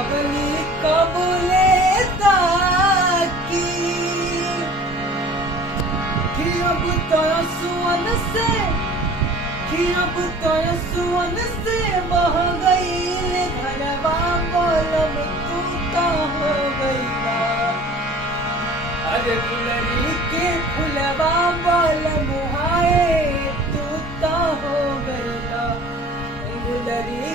पगली कबूले ताकी कि अब तो सुअन से बह गईल घरवा बोलम तू तो हो गईला अरे गुलरी के फुलवा बोलम हाय तू तो हो गईला गुलरी